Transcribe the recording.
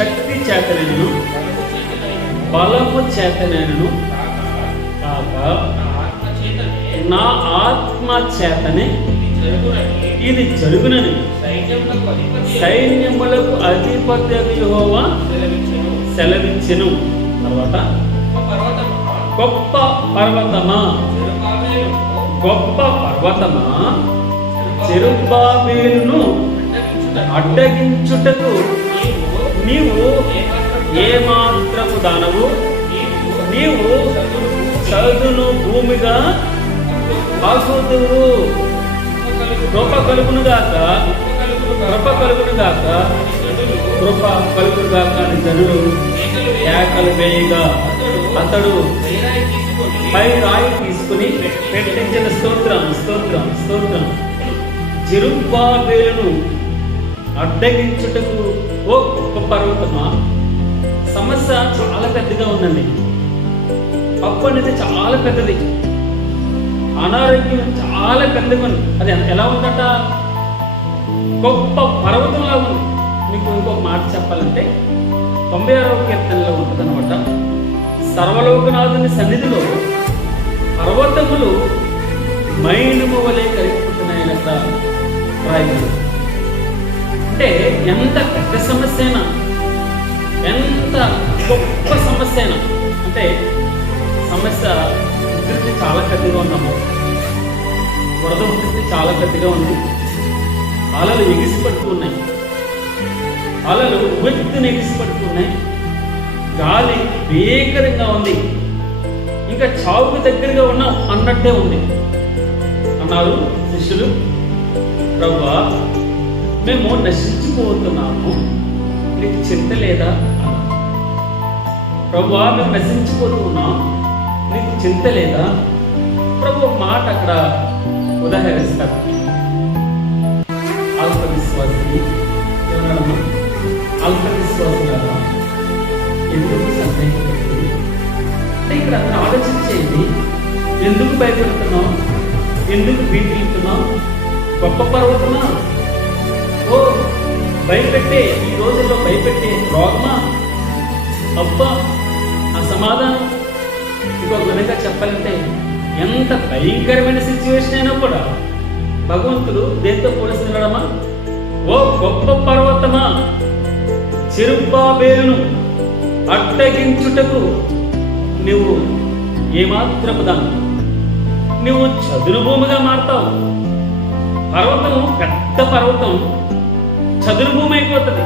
శక్తి చేతనైనను బలము చేతనైనను కాక నా ఆత్మ చేతనే ఇది జరుగునని సైన్యములకు అధిపతి యెహోవా సెలవిచ్చెను. తర్వాత గొప్ప పర్వతమా జెరుబ్బాబెలును అడ్డగించుటకు నీవు ఏమాత్రము దానవు, నీవు చదును భూమిగా ఆకుదువు. కృప కలుగును గాక అని జనులు కేకలు వేయగా అతడు పై రాయి తీసుకుని పెట్టించిన స్తోత్రం జెరుబ్బాబెలును అడ్డగించుటకు ఓ గొప్ప పర్వతమా. సమస్య చాలా పెద్దగా ఉందండి. అప్పు అనేది చాలా పెద్దది, అనారోగ్యం చాలా పెద్దగా ఉంది. అది ఎలా ఉందట? గొప్ప పర్వతంలా ఉంది. మీకు ఇంకొక మాట చెప్పాలంటే 96వ కీర్తనలో ఉంటుంది అనమాట. సర్వలోకనాథుని సన్నిధిలో పర్వతములు మైలుము వలె కరిగిపోతున్నాయనట రాయలు. అంటే ఎంత పెద్ద సమస్య అయినా, ఎంత గొప్ప సమస్య అయినా, అంటే సమస్య ఉధృతి చాలా పెద్దగా ఉన్నాము. వరద ఉధృతి చాలా పెద్దగా ఉంది. అలలు ఎగిసిపడుతున్నాయి, అలలు ఉవ్వెత్తున ఎగిసిపడుతున్నాయి. గాలి భీకరంగా ఉంది. ఇంకా చావుకు దగ్గరగా ఉన్నాం అన్నట్టే ఉంది. అన్నారు శిష్యులు, ప్రభువా మేము నశించిపోతున్నాము, నీకు చింత లేదా అన్నారు. ప్రభువా మేము నశించిపోతున్నాం, నీకు చింత లేదా? ప్రభు ఒక మాట అక్కడ ఉదాహరిస్తారు. అల్ప విశ్వాసి ఏమన్నాడమ్మా? అల్ప విశ్వాసులారా ఎందుకు సందేహపడుతుంది? అంటే ఇక్కడ అతను ఆలోచించేది, ఎందుకు భయపడుతున్నావు, ఎందుకు భీతిస్తున్నావు? గొప్ప పర్వతమా, ఓ భయపెట్టే ఈ రోజుల్లో భయపెట్టే రోగమా, అబ్బా అసమాధానం. ఇంకొక విధంగా చెప్పాలంటే ఎంత భయంకరమైన సిచ్యువేషన్ అయినా కూడా భగవంతుడు దేంతో పోలిస్తున్నాడమ్మా? ఓ గొప్ప పర్వతమా, జెరుబ్బాబెలును అడ్డగించుటకు నువ్వు ఏమాత్రము దాన్ని, నువ్వు చదును భూమిగా మారుతావు. పర్వతం, పెద్ద పర్వతం చదును భూమి అయిపోతుంది.